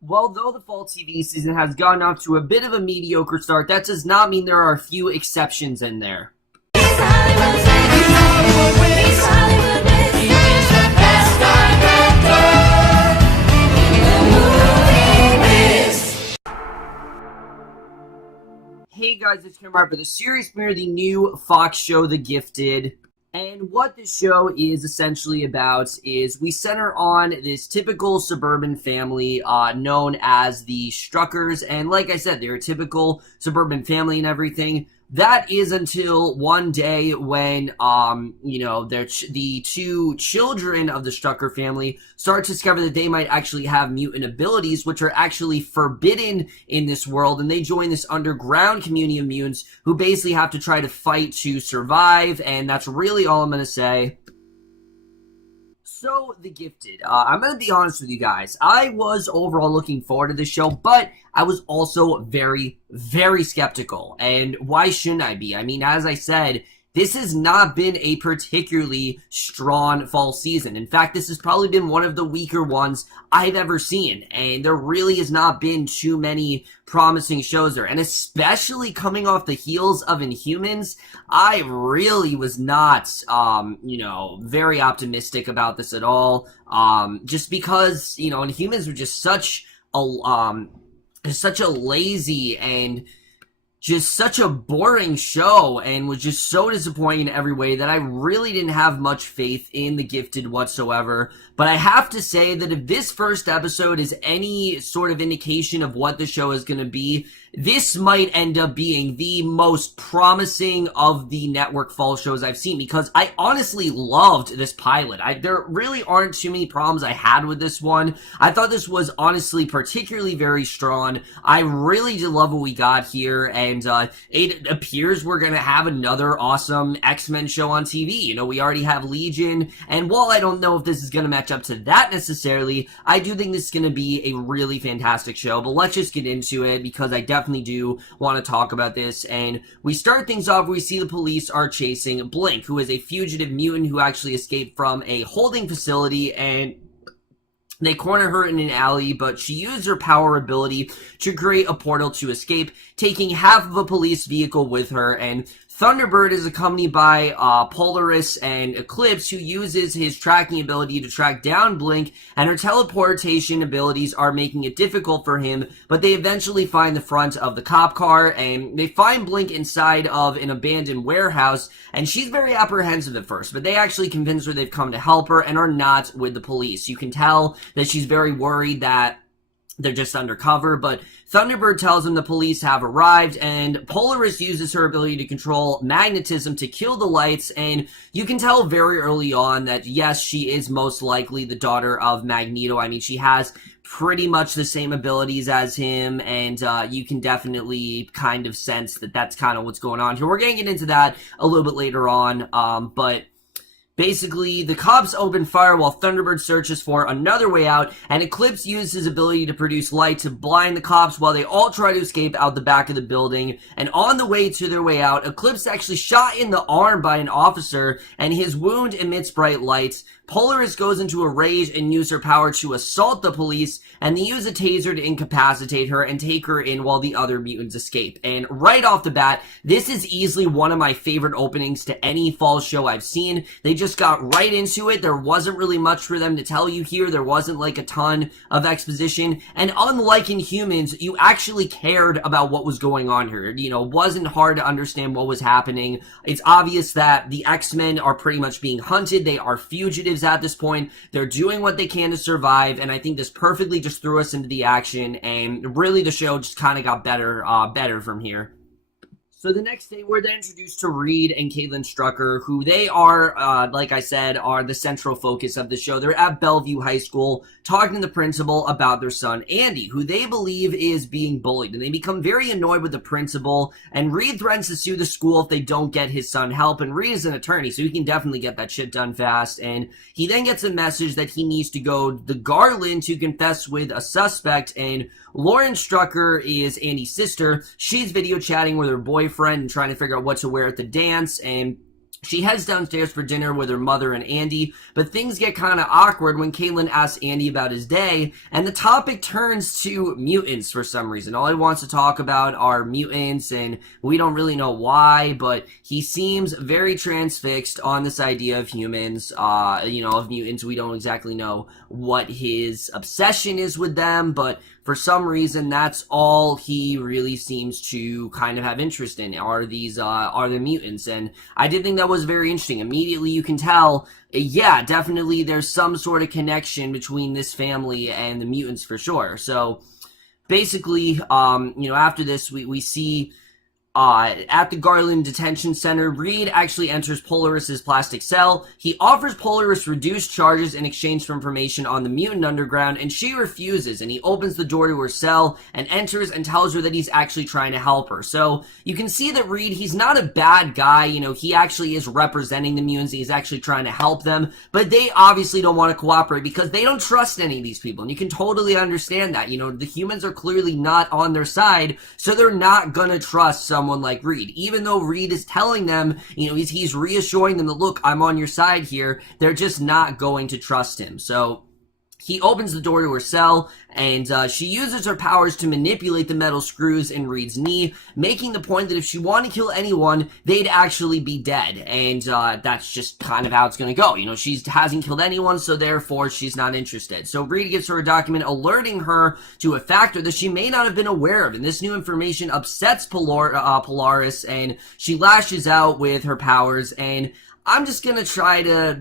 Well, though the fall TV season has gotten off to a bit of a mediocre start, that does not mean there are a few exceptions in there. Hey guys, it's Kim for the series premiere of the new Fox show, The Gifted. And what this show is essentially about is we center on this typical suburban family known as the Struckers. And like I said, they're a typical suburban family and everything. That is until one day when, the two children of the Strucker family start to discover that they might actually have mutant abilities, which are actually forbidden in this world. And they join this underground community of mutants who basically have to try to fight to survive. And that's really all I'm going to say. So, The Gifted. I'm going to be honest with you guys. I was overall looking forward to this show, but I was also very, very skeptical. And why shouldn't I be? I mean, as I said, this has not been a particularly strong fall season. In fact, this has probably been one of the weaker ones I've ever seen. And there really has not been too many promising shows there. And especially coming off the heels of Inhumans, I really was not, very optimistic about this at all. Just because, Inhumans were just such a lazy and just such a boring show and was just so disappointing in every way that I really didn't have much faith in The Gifted whatsoever. But I have to say that if this first episode is any sort of indication of what the show is going to be, this might end up being the most promising of the network fall shows I've seen, because I honestly loved this pilot. There really aren't too many problems I had with this one. I thought this was honestly particularly very strong. I really did love what we got here, and it appears we're going to have another awesome X-Men show on TV. We already have Legion, and while I don't know if this is going to match up to that necessarily, I do think this is going to be a really fantastic show. But let's just get into it, because I definitely do want to talk about this. And we start things off where we see the police are chasing Blink, who is a fugitive mutant who actually escaped from a holding facility, and they corner her in an alley, but she used her power ability to create a portal to escape, taking half of a police vehicle with her. And Thunderbird is accompanied by Polaris and Eclipse, who uses his tracking ability to track down Blink, and her teleportation abilities are making it difficult for him, but they eventually find the front of the cop car, and they find Blink inside of an abandoned warehouse, and she's very apprehensive at first, but they actually convince her they've come to help her and are not with the police. You can tell that she's very worried that they're just undercover, but Thunderbird tells him the police have arrived, and Polaris uses her ability to control magnetism to kill the lights, and you can tell very early on that, yes, she is most likely the daughter of Magneto. I mean, she has pretty much the same abilities as him, and you can definitely kind of sense that that's kind of what's going on here. We're going to get into that a little bit later on, but basically, the cops open fire while Thunderbird searches for another way out, and Eclipse uses his ability to produce light to blind the cops while they all try to escape out the back of the building. And on the way to their way out, Eclipse actually shot in the arm by an officer, and his wound emits bright lights. Polaris goes into a rage and uses her power to assault the police, and they use a taser to incapacitate her and take her in while the other mutants escape. And right off the bat, this is easily one of my favorite openings to any fall show I've seen. They just got right into it. There wasn't really much for them to tell you here. There wasn't like a ton of exposition. And unlike Inhumans, you actually cared about what was going on here. It wasn't hard to understand what was happening. It's obvious that the X-Men are pretty much being hunted. They are fugitives at this point. They're doing what they can to survive, and I think this perfectly just threw us into the action, and really the show just kind of got better from here. So the next day, we're then introduced to Reed and Caitlin Strucker, who they are, like I said, are the central focus of the show. They're at Bellevue High School talking to the principal about their son, Andy, who they believe is being bullied. And they become very annoyed with the principal, and Reed threatens to sue the school if they don't get his son help. And Reed is an attorney, so he can definitely get that shit done fast. And he then gets a message that he needs to go to Garland to confess with a suspect, and Lauren Strucker is Andy's sister. She's video chatting with her boyfriend and trying to figure out what to wear at the dance, and She heads downstairs for dinner with her mother and Andy, but things get kind of awkward when Caitlin asks Andy about his day, and the topic turns to mutants for some reason. All he wants to talk about are mutants, and we don't really know why, but he seems very transfixed on this idea of humans, of mutants. We don't exactly know what his obsession is with them, but for some reason, that's all he really seems to kind of have interest in, are the mutants. And I did think that was very interesting. Immediately you can tell, yeah, definitely there's some sort of connection between this family and the mutants for sure. So basically, after this, we see at the Garland Detention Center, Reed actually enters Polaris's plastic cell. He offers Polaris reduced charges in exchange for information on the mutant underground, and she refuses, and he opens the door to her cell and enters and tells her that he's actually trying to help her. So you can see that Reed, he's not a bad guy. He actually is representing the mutants. He's actually trying to help them, but they obviously don't want to cooperate because they don't trust any of these people, and you can totally understand that. The humans are clearly not on their side, so they're not gonna trust someone like Reed. Even though Reed is telling them, he's reassuring them that, look, I'm on your side here, they're just not going to trust him. So he opens the door to her cell, and she uses her powers to manipulate the metal screws in Reed's knee, making the point that if she wanted to kill anyone, they'd actually be dead. And that's just kind of how it's going to go. She hasn't killed anyone, so therefore she's not interested. So Reed gives her a document alerting her to a factor that she may not have been aware of, and this new information upsets Polaris, and she lashes out with her powers, and I'm just going to try to,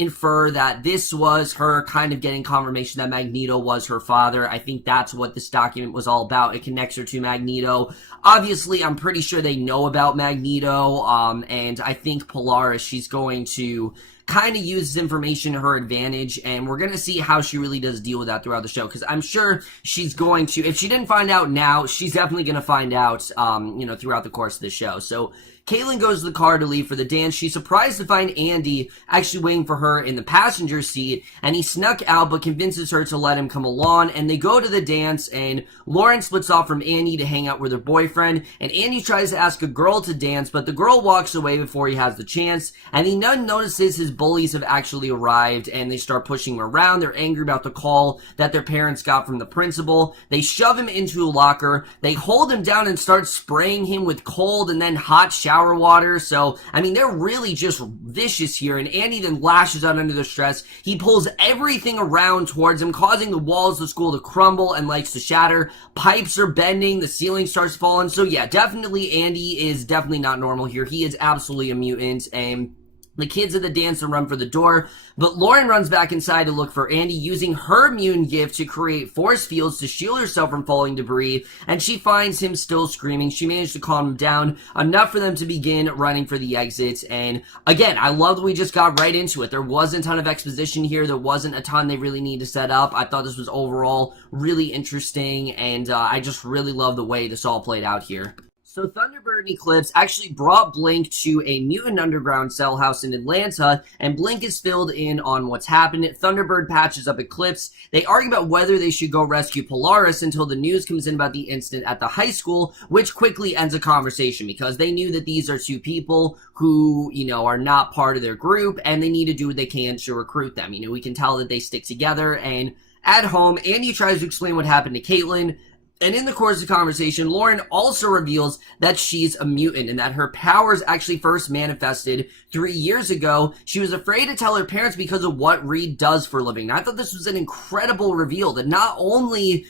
infer that this was her kind of getting confirmation that Magneto was her father. I think that's what this document was all about. It connects her to Magneto. Obviously, I'm pretty sure they know about Magneto, and I think Polaris, she's going to kind of use this information to her advantage, and we're going to see how she really does deal with that throughout the show, because I'm sure she's going to, if she didn't find out now, she's definitely going to find out, throughout the course of the show. So Caitlin goes to the car to leave for the dance. She's surprised to find Andy actually waiting for her in the passenger seat, and he snuck out but convinces her to let him come along, and they go to the dance, and Lauren splits off from Andy to hang out with her boyfriend, and Andy tries to ask a girl to dance, but the girl walks away before he has the chance, and he then notices his bullies have actually arrived, and they start pushing him around. They're angry about the call that their parents got from the principal. They shove him into a locker. They hold him down and start spraying him with cold and then hot shower water. So, they're really just vicious here, and Andy then lashes out under the stress. He pulls everything around towards him, causing the walls of the school to crumble and lights to shatter. Pipes are bending, the ceiling starts falling. So yeah, definitely Andy is definitely not normal here. He is absolutely a mutant, and the kids at the dance run for the door, but Lauren runs back inside to look for Andy, using her immune gift to create force fields to shield herself from falling debris, and she finds him still screaming. She managed to calm him down enough for them to begin running for the exits, and again, I love that we just got right into it. There wasn't a ton of exposition here. There wasn't a ton they really need to set up. I thought this was overall really interesting, and I just really love the way this all played out here. So Thunderbird and Eclipse actually brought Blink to a mutant underground cell house in Atlanta, and Blink is filled in on what's happened. Thunderbird patches up Eclipse. They argue about whether they should go rescue Polaris until the news comes in about the incident at the high school, which quickly ends a conversation because they knew that these are two people who, are not part of their group, and they need to do what they can to recruit them. We can tell that they stick together, and at home, Andy tries to explain what happened to Caitlin. And in the course of the conversation, Lauren also reveals that she's a mutant and that her powers actually first manifested 3 years ago. She was afraid to tell her parents because of what Reed does for a living. And I thought this was an incredible reveal that not only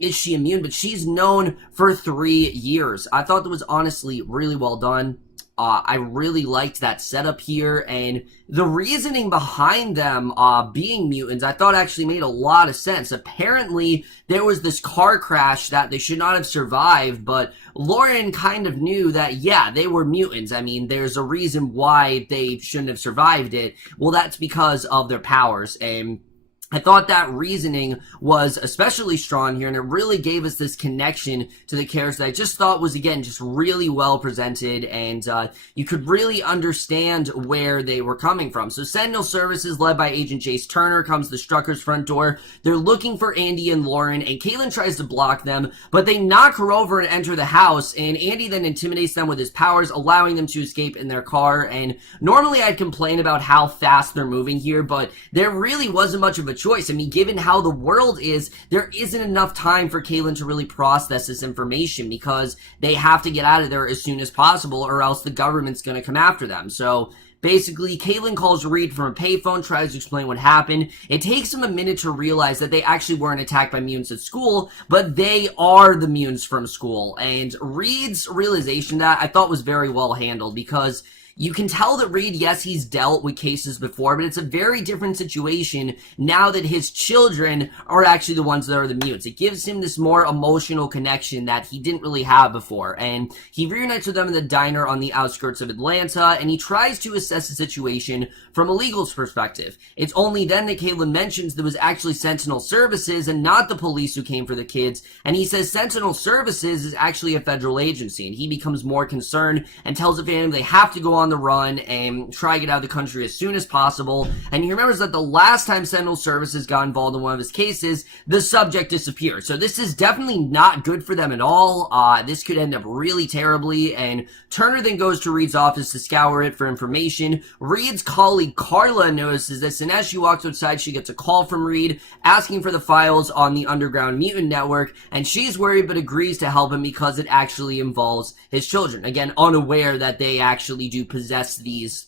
is she immune, but she's known for 3 years. I thought that was honestly really well done. I really liked that setup here, and the reasoning behind them being mutants I thought actually made a lot of sense. Apparently, there was this car crash that they should not have survived, but Lauren kind of knew that, yeah, they were mutants. There's a reason why they shouldn't have survived it. Well, that's because of their powers, and I thought that reasoning was especially strong here, and it really gave us this connection to the characters that I just thought was, again, just really well presented, and you could really understand where they were coming from. So Sentinel Services, led by Agent Jace Turner, comes to Strucker's front door. They're looking for Andy and Lauren, and Caitlin tries to block them, but they knock her over and enter the house, and Andy then intimidates them with his powers, allowing them to escape in their car. And normally I'd complain about how fast they're moving here, but there really wasn't much of a choice. I mean, given how the world is, there isn't enough time for Caitlin to really process this information, because they have to get out of there as soon as possible, or else the government's going to come after them. So basically, Caitlin calls Reed from a payphone, tries to explain what happened. It takes him a minute to realize that they actually weren't attacked by mutants at school, but they are the mutants from school. And Reed's realization of that I thought was very well handled, because you can tell that Reed, yes, he's dealt with cases before, but it's a very different situation now that his children are actually the ones that are the mutants. It gives him this more emotional connection that he didn't really have before. And he reunites with them in the diner on the outskirts of Atlanta, and he tries to assess the situation from a legal perspective. It's only then that Caitlin mentions there was actually Sentinel Services and not the police who came for the kids, and he says Sentinel Services is actually a federal agency, and he becomes more concerned and tells the family they have to go on the run and try to get out of the country as soon as possible. And he remembers that the last time Sentinel Services got involved in one of his cases, the subject disappeared. So this is definitely not good for them at all. This could end up really terribly, and Turner then goes to Reed's office to scour it for information. Reed's colleague Carla notices this, and as she walks outside, she gets a call from Reed asking for the files on the underground mutant network, and she's worried but agrees to help him because it actually involves his children. Again, unaware that they actually do possess these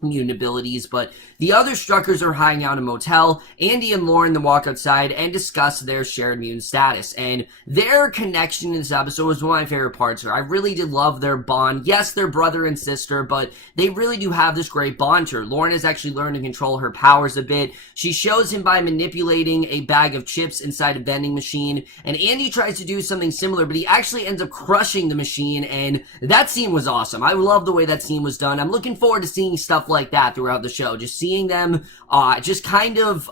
mutant abilities. But the other Struckers are hiding out in a motel. Andy and Lauren then walk outside and discuss their shared mutant status, and their connection in this episode was one of my favorite parts here. I really did love their bond. Yes, they're brother and sister, but they really do have this great bond here. Lauren has actually learned to control her powers a bit. She shows him by manipulating a bag of chips inside a vending machine, and Andy tries to do something similar, but he actually ends up crushing the machine, and that scene was awesome. I love the way that scene was done. I'm looking forward to seeing stuff like that throughout the show. Just seeing them just kind of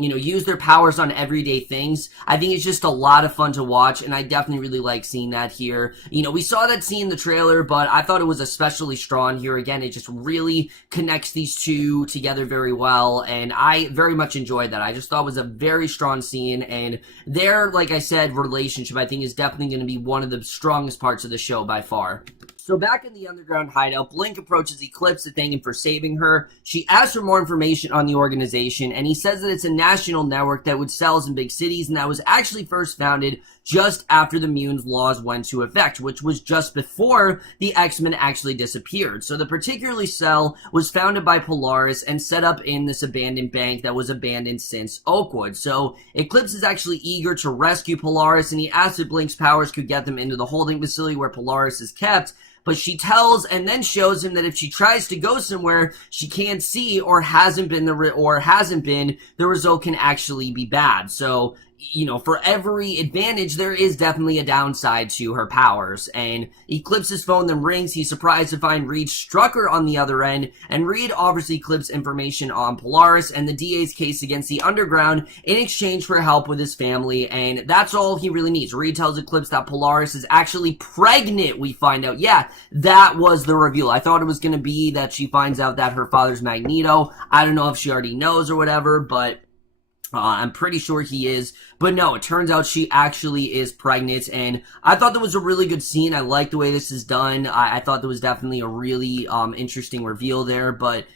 use their powers on everyday things. I think it's just a lot of fun to watch, and I definitely really like seeing that here. We saw that scene in the trailer, but I thought it was especially strong here. Again, it just really connects these two together very well, and I very much enjoyed that. I just thought it was a very strong scene, and their, like I said, relationship I think is definitely going to be one of the strongest parts of the show by far. So back in the underground hideout, Blink approaches Eclipse to thank him for saving her. She asks for more information on the organization, and he says that it's a national network that would cells in big cities, and that was actually first founded just after the mutants laws went into effect, which was just before the X-Men actually disappeared. So the particular cell was founded by Polaris and set up in this abandoned bank that was abandoned since Oakwood. So Eclipse is actually eager to rescue Polaris, and he asks if Blink's powers could get them into the holding facility where Polaris is kept. But she tells and then shows him that if she tries to go somewhere she can't see or hasn't been, the result can actually be bad. So, for every advantage, there is definitely a downside to her powers. And Eclipse's phone then rings. He's surprised to find Reed Strucker on the other end, and Reed offers Eclipse information on Polaris and the DA's case against the Underground in exchange for help with his family, and that's all he really needs. Reed tells Eclipse that Polaris is actually pregnant, we find out. Yeah, that was the reveal. I thought it was going to be that she finds out that her father's Magneto. I don't know if she already knows or whatever, but I'm pretty sure he is. But no, it turns out she actually is pregnant, and I thought that was a really good scene. I like the way this is done. I thought there was definitely a really interesting reveal there, but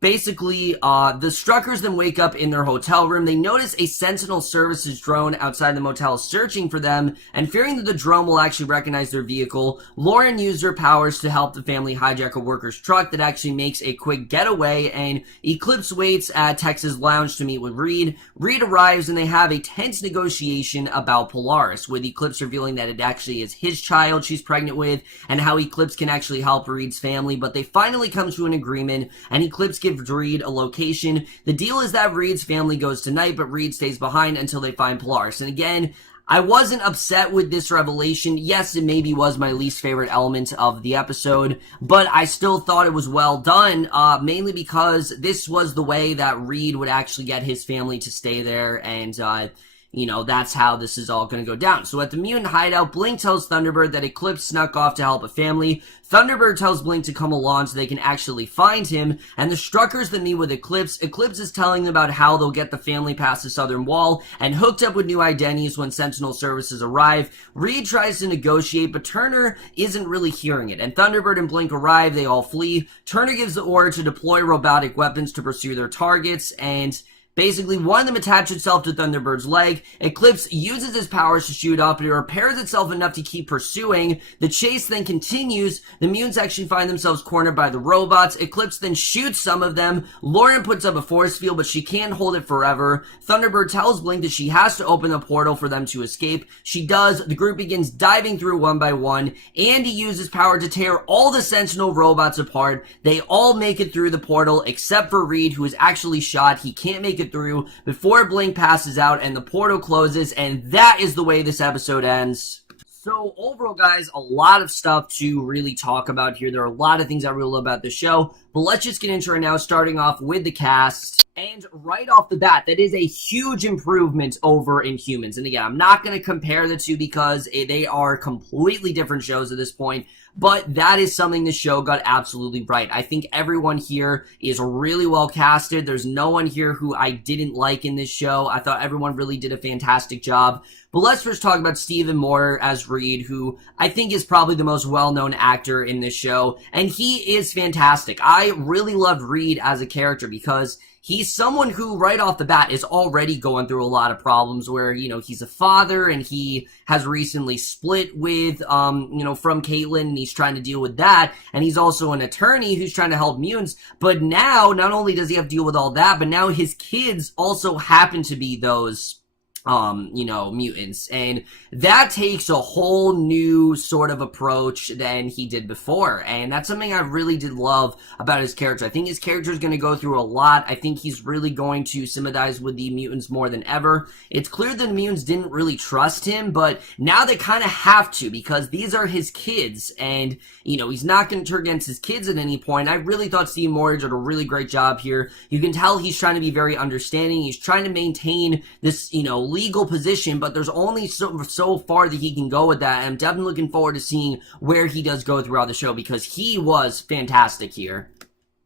basically, the Struckers then wake up in their hotel room. They notice a Sentinel Services drone outside the motel searching for them, and fearing that the drone will actually recognize their vehicle, Lauren used her powers to help the family hijack a worker's truck that actually makes a quick getaway, and Eclipse waits at Texas Lounge to meet with Reed. Reed arrives, and they have a tense negotiation about Polaris, with Eclipse revealing that it actually is his child she's pregnant with, and how Eclipse can actually help Reed's family, but they finally come to an agreement, and Eclipse gives Reed a location. The deal is that Reed's family goes tonight, but Reed stays behind until they find Polaris. And again, I wasn't upset with this revelation. Yes, it maybe was my least favorite element of the episode, but I still thought it was well done, mainly because this was the way that Reed would actually get his family to stay there, and, you know, that's how this is all going to go down. So at the mutant hideout, Blink tells Thunderbird that Eclipse snuck off to help a family. Thunderbird tells Blink to come along so they can actually find him, and the Struckers that meet with Eclipse is telling them about how they'll get the family past the southern wall and hooked up with new identities when Sentinel services arrive. Reed tries to negotiate, but Turner isn't really hearing it, and Thunderbird and Blink arrive, they all flee. Turner gives the order to deploy robotic weapons to pursue their targets, and basically, one of them attaches itself to Thunderbird's leg. Eclipse uses his powers to shoot up, and it repairs itself enough to keep pursuing. The chase then continues. The mutants actually find themselves cornered by the robots. Eclipse then shoots some of them. Lauren puts up a force field, but she can't hold it forever. Thunderbird tells Blink that she has to open a portal for them to escape. She does. The group begins diving through one by one. Andy uses power to tear all the Sentinel robots apart. They all make it through the portal, except for Reed, who is actually shot. He can't make it through before Blink passes out and the portal closes, and that is the way this episode ends. So overall, guys, a lot of stuff to really talk about here. There are a lot of things I really love about the show, but let's just get into it now, starting off with the cast. And right off the bat, that is a huge improvement over Inhumans. And again, I'm not going to compare the two because they are completely different shows at this point. But that is something the show got absolutely right. I think everyone here is really well casted. There's no one here who I didn't like in this show. I thought everyone really did a fantastic job. But let's first talk about Stephen Moyer as Reed, who I think is probably the most well-known actor in this show. And he is fantastic. I really loved Reed as a character because he's someone who, right off the bat, is already going through a lot of problems where, you know, he's a father and he has recently split with, you know, from Caitlin, and he's trying to deal with that. And he's also an attorney who's trying to help mutants. But now, not only does he have to deal with all that, but now his kids also happen to be those you know, mutants. And that takes a whole new sort of approach than he did before. And that's something I really did love about his character. I think his character is going to go through a lot. I think he's really going to sympathize with the mutants more than ever. It's clear that the mutants didn't really trust him, but now they kind of have to because these are his kids. And, you know, he's not going to turn against his kids at any point. I really thought Steve Moyer did a really great job here. You can tell he's trying to be very understanding. He's trying to maintain this, you know, legal position, but there's only so far that he can go with that, and I'm definitely looking forward to seeing where he does go throughout the show because he was fantastic here.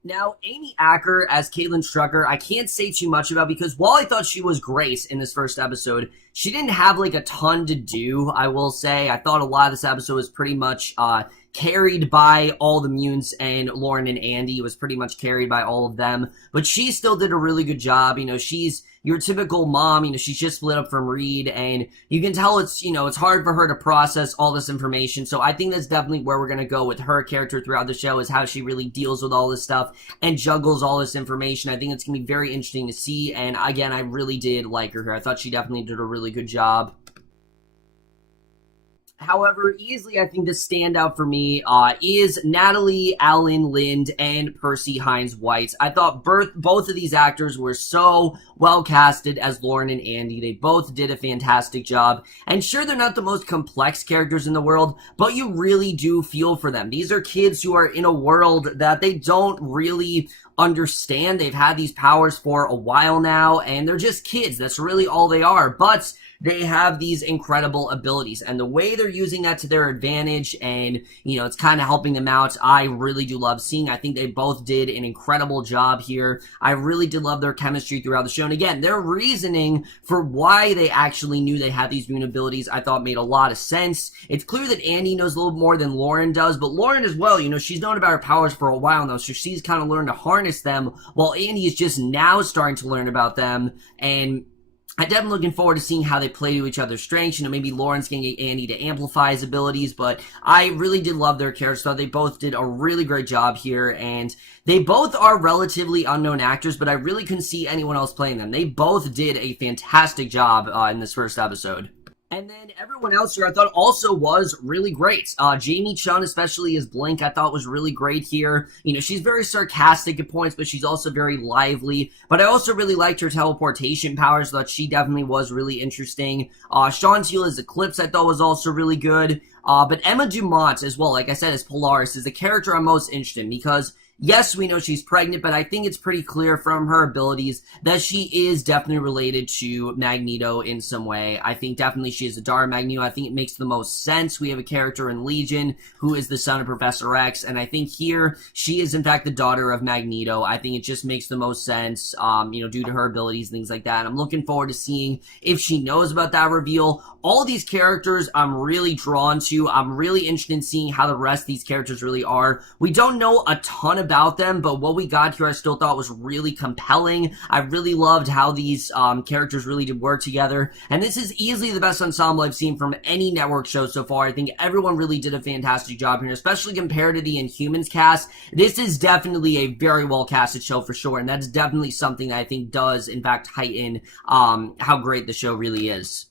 Now, Amy Acker as Caitlin Strucker, I can't say too much about because while I thought she was great in this first episode, she didn't have like a ton to do, I will say. I thought a lot of this episode was pretty much carried by all the mutants, and Lauren and Andy was pretty much carried by all of them. But she still did a really good job. You know, she's your typical mom. You know, she's just split up from Reed, and you can tell it's, you know, it's hard for her to process all this information. So I think that's definitely where we're going to go with her character throughout the show, is how she really deals with all this stuff and juggles all this information. I think it's going to be very interesting to see. And again, I really did like her here. I thought she definitely did a really good job. However, easily I think the standout for me is Natalie, Alyn, Lind, and Percy Hynes White. I thought both of these actors were so well casted as Lauren and Andy. They both did a fantastic job. And sure, they're not the most complex characters in the world, but you really do feel for them. These are kids who are in a world that they don't really understand. They've had these powers for a while now, and they're just kids. That's really all they are. But they have these incredible abilities, and the way they're using that to their advantage, and, you know, it's kind of helping them out, I really do love seeing. I think they both did an incredible job here. I really did love their chemistry throughout the show, and again, their reasoning for why they actually knew they had these mutant abilities, I thought made a lot of sense. It's clear that Andy knows a little more than Lauren does, but Lauren as well, you know, she's known about her powers for a while now, so she's kind of learned to harness them, while Andy is just now starting to learn about them, and I'm definitely looking forward to seeing how they play to each other's strengths. You know, maybe Lauren's going to get Andy to amplify his abilities, but I really did love their characters. So they both did a really great job here, and they both are relatively unknown actors, but I really couldn't see anyone else playing them. They both did a fantastic job in this first episode. And then everyone else here I thought also was really great. Jamie Chung, especially as Blink, I thought was really great here. You know, she's very sarcastic at points, but she's also very lively. But I also really liked her teleportation powers. I thought she definitely was really interesting. Sean Teale as Eclipse I thought was also really good. But Emma Dumont as well, like I said, as Polaris, is the character I'm most interested in because yes, we know she's pregnant, but I think it's pretty clear from her abilities that she is definitely related to Magneto in some way. I think definitely she is a daughter of Magneto. I think it makes the most sense. We have a character in Legion who is the son of Professor X, and I think here she is in fact the daughter of Magneto. I think it just makes the most sense, due to her abilities and things like that. And I'm looking forward to seeing if she knows about that reveal. All of these characters I'm really drawn to. I'm really interested in seeing how the rest of these characters really are. We don't know a ton about them, but what we got here I still thought was really compelling. I really loved how these characters really did work together, and this is easily the best ensemble I've seen from any network show so far. I think everyone really did a fantastic job here, especially compared to the Inhumans cast. This is definitely a very well casted show for sure, and that's definitely something that I think does in fact heighten how great the show really is.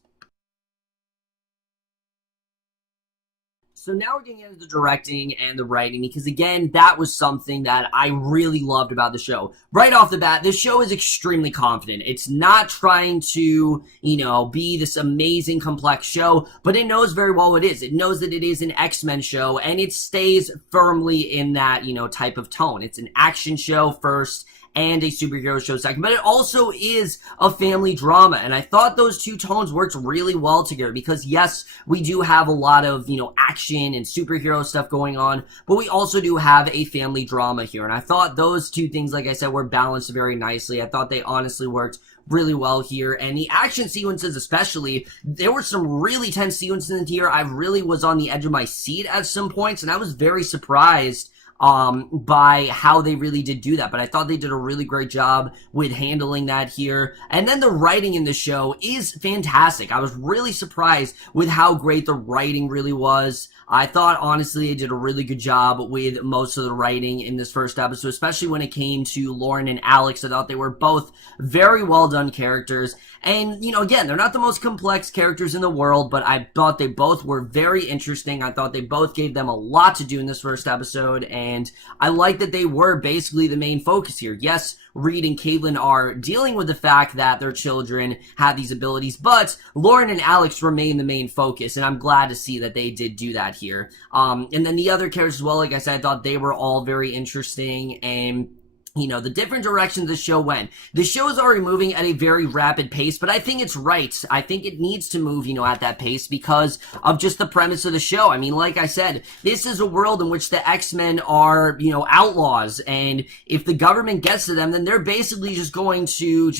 So now we're getting into the directing and the writing because, again, that was something that I really loved about the show. Right off the bat, this show is extremely confident. It's not trying to, be this amazing, complex show, but it knows very well what it is. It knows that it is an X-Men show, and it stays firmly in that, type of tone. It's an action show first, and a superhero show second, but it also is a family drama, and I thought those two tones worked really well together because yes, we do have a lot of, action and superhero stuff going on, but we also do have a family drama here, and I thought those two things, like I said, were balanced very nicely. I thought they honestly worked really well here, and the action sequences especially, there were some really tense sequences in here. I really was on the edge of my seat at some points, and I was very surprised by how they really did do that, but I thought they did a really great job with handling that here. And then the writing in the show is fantastic. I was really surprised with how great the writing really was. I thought, honestly, they did a really good job with most of the writing in this first episode, especially when it came to Lauren and Alex. I thought they were both very well done characters. And, again, they're not the most complex characters in the world, but I thought they both were very interesting. I thought they both gave them a lot to do in this first episode, and I like that they were basically the main focus here. Yes, Reed and Caitlin are dealing with the fact that their children have these abilities, but Lauren and Alex remain the main focus, and I'm glad to see that they did do that here. And then the other characters as well, like I said, I thought they were all very interesting, and the different directions the show went. The show is already moving at a very rapid pace, but I think it's right. I think it needs to move, at that pace because of just the premise of the show. I mean, like I said, this is a world in which the X-Men are, outlaws, and if the government gets to them, then they're basically just going to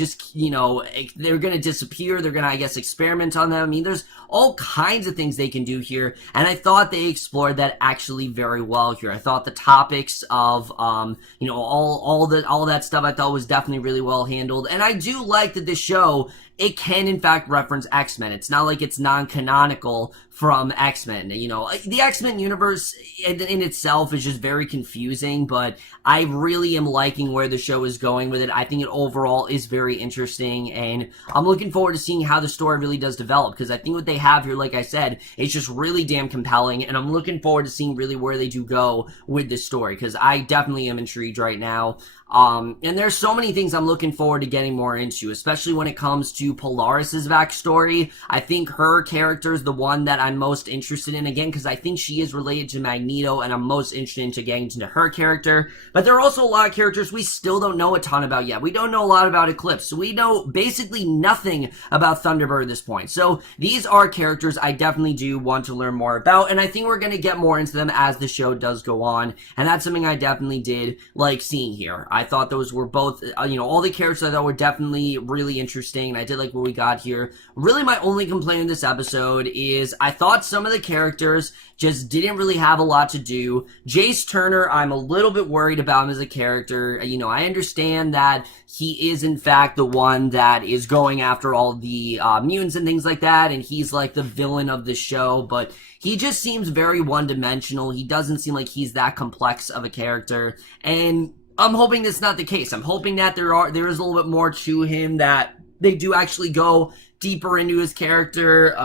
they're going to disappear. They're going to, I guess, experiment on them. I mean, there's all kinds of things they can do here, and I thought they explored that actually very well here. I thought the topics of, all that stuff I thought was definitely really well handled, and I do like that this show, it can in fact reference X-Men. It's not like it's non-canonical from X-Men. The X-Men universe in itself is just very confusing, but I really am liking where the show is going with it. I think it overall is very interesting, and I'm looking forward to seeing how the story really does develop, because I think what they have here, like I said, is just really damn compelling, and I'm looking forward to seeing really where they do go with this story, because I definitely am intrigued right now. And there's so many things I'm looking forward to getting more into, especially when it comes to Polaris's backstory. I think her character is the one that I'm most interested in, again, because I think she is related to Magneto, and I'm most interested into getting into her character. But there are also a lot of characters we still don't know a ton about yet. We don't know a lot about Eclipse, so we know basically nothing about Thunderbird at this point. So these are characters I definitely do want to learn more about, and I think we're going to get more into them as the show does go on, and that's something I definitely did like seeing here. I thought those were both, all the characters I thought were definitely really interesting, and I did like what we got here. Really, my only complaint in this episode is I thought some of the characters just didn't really have a lot to do. Jace Turner, I'm a little bit worried about him as a character. I understand that he is in fact the one that is going after all the mutants and things like that, and he's like the villain of the show, but he just seems very one-dimensional. He doesn't seem like he's that complex of a character, and I'm hoping that's not the case. I'm hoping that there is a little bit more to him, that they do actually go deeper into his character,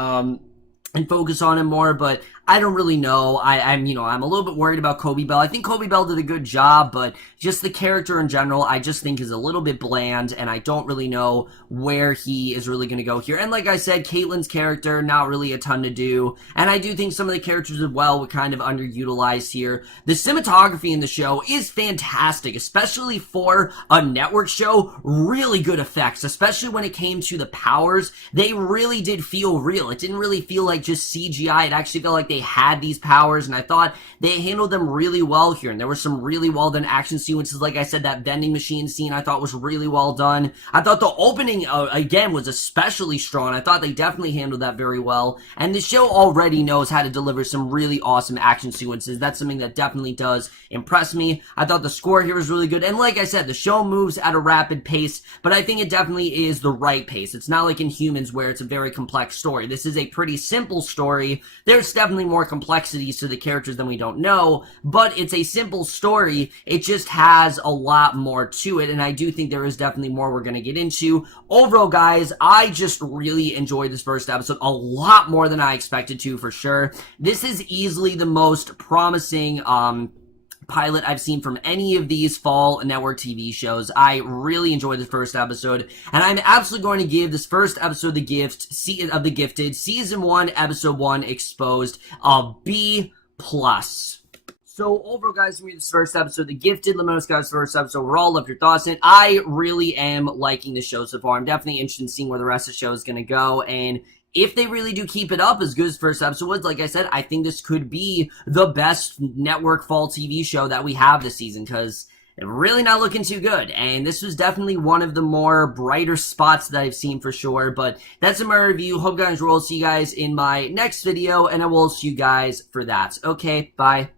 and focus on him more, but I don't really know. I'm a little bit worried about Coby Bell. I think Coby Bell did a good job, but just the character in general, I just think is a little bit bland, and I don't really know where he is really going to go here. And like I said, Caitlyn's character, not really a ton to do, and I do think some of the characters as well were kind of underutilized here. The cinematography in the show is fantastic, especially for a network show. Really good effects, especially when it came to the powers. They really did feel real. It didn't really feel like just CGI. It actually felt like they had these powers, and I thought they handled them really well here, and there were some really well done action sequences. Like I said, that vending machine scene I thought was really well done. I thought the opening again was especially strong. I thought they definitely handled that very well, and the show already knows how to deliver some really awesome action sequences. That's something that definitely does impress me. I thought the score here was really good, and like I said, the show moves at a rapid pace, but I think it definitely is the right pace. It's not like in Humans where it's a very complex story. This is a pretty simple story. There's definitely more complexities to the characters than we don't know, but it's a simple story. It just has a lot more to it, and I do think there is definitely more we're going to get into. Overall, guys, I just really enjoyed this first episode a lot more than I expected to, for sure. This is easily the most promising pilot I've seen from any of these fall network TV shows. I really enjoyed the first episode, and I'm absolutely going to give this first episode, The Gifted, Season 1, Episode 1, Exposed, a B+. So overall, guys, for me, this first episode, The Gifted, let me know guys, first episode, overall, love your thoughts on it. I really am liking the show so far. I'm definitely interested in seeing where the rest of the show is going to go, and if they really do keep it up as good as first episode was, like I said, I think this could be the best network fall TV show that we have this season, because it's really not looking too good. And this was definitely one of the more brighter spots that I've seen for sure. But that's my review. Hope you guys will. See you guys in my next video, and I will see you guys for that. Okay, bye.